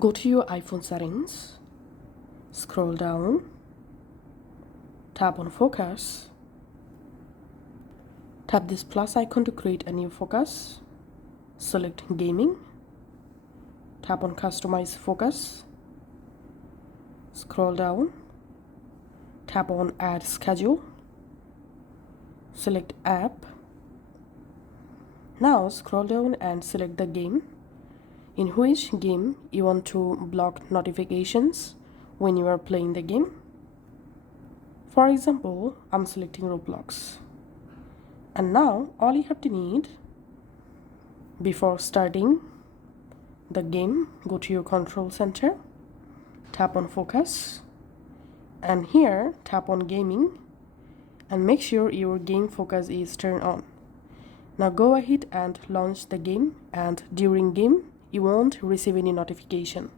Go to your iPhone settings, scroll down, tap on focus, tap this plus icon to create a new focus, select gaming, tap on customize focus, scroll down, tap on add schedule, select app. Now scroll down and select the game. In which game you want to block notifications when you are playing the game. For example, I'm selecting Roblox. And now all you have to need before starting the game, go to your control center, tap on focus, and here tap on gaming and make sure your game focus is turned on. Now go ahead and launch the game, and during game you won't receive any notification.